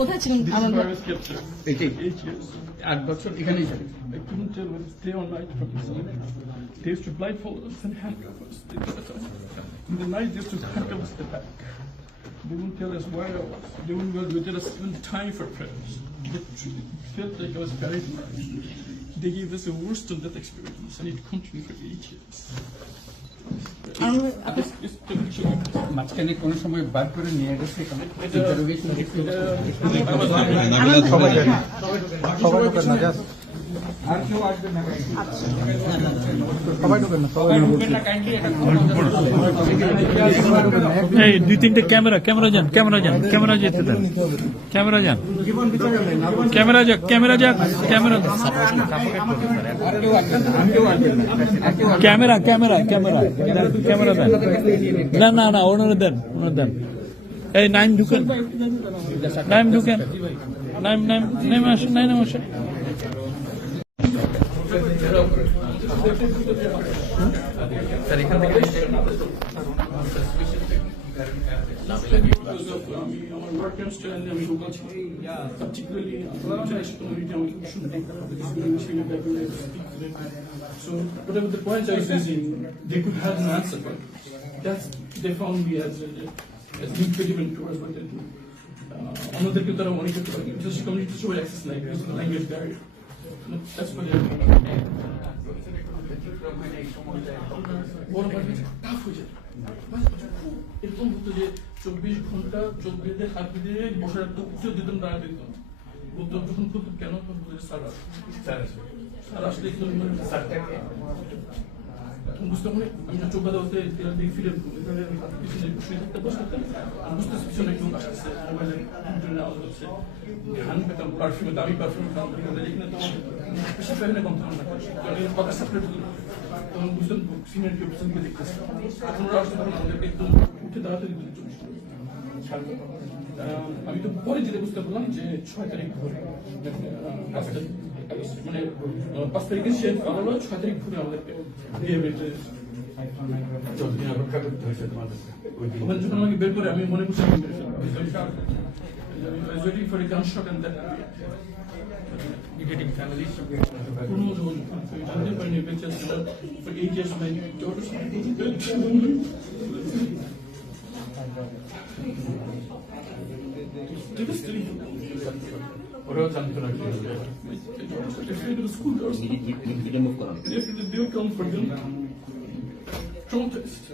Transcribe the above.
কোথায় ছিলেন? Virus kept her. 8 years. 8 বছর এখানেই থাকে। I couldn't tell whether it's day or night from the sun. They used to blindfold us and handcuff us. In the night, they used to handcuff us at the back. They wouldn't tell us where I was. They wouldn't let us spend time for prayers. It felt like I was buried alive. They gave us a worse than death experience, and it continued for 8 years. মাঝখানে কোনো সময় বার করে নিয়ে গেছে এখানে আর কেউ আসবে না, সবাই ঢুকেন না, সবাই ঢুকেন না কাইন্ডলি। এই 2-3টে ক্যামেরা যান, ক্যামেরা যেতে দেন, ক্যামেরা যান, ক্যামেরা যাক, ক্যামেরা দেন, না ওনারা দেন। এই নাইম ঢুকেন, নাইম আসেন। স্যার এখান থেকে Because of our work and particularly international community, we shouldn't take that up because we should be able to speak to them. So whatever the point I was raising, they could have an answer for it. That's they found me as impediment towards what they do. Another thing that I want to get to is community should access like this language barrier. That's what they're doing. এরকম হতো যে 24 ঘন্টা চোখ বেঁধে হাত বেঁধে বসে রাখতো, উঠে দিতাম, দাঁড়াতে দিতাম। বলতো যখন খুব কেন স্যার আসলে বুঝতে পারি আমি চোখ বাঁধা হতে ফিরে পিছনে শুয়ে থাকতে বসে থাকতাম, বুঝতে পিছনে কেউ আসতেছে, মোবাইলে আওয়াজ হচ্ছে, ধান পেতাম, পারফিউমে দামি পারফিউম যেখানে তোমার পেশা পেখানে কম থাকবে না, কথা সেপারেট হতো। তখন বুঝতাম সিনিয়র কেউ পিছন দিকে দেখতেছে, এখন ওরা আসতে পারে আমাদেরকে একদম উঠে দাঁড়াতে দিত। আমি তো পরে যেটা বুঝতে পারলাম যে 6 তারিখ ধরে মানে 5 তারিখে সে 6 তারিখ ধরে আমাদেরকে যখন আমাকে বের করে আমি মনে করছি waiting for a gunshot and that editing ফ্যামিলির সঙ্গে জানতে পারিনি বেঁচে আছে for 8 years my daughter's ওরাও জানতো না school doors. They will come for them. Traumatized.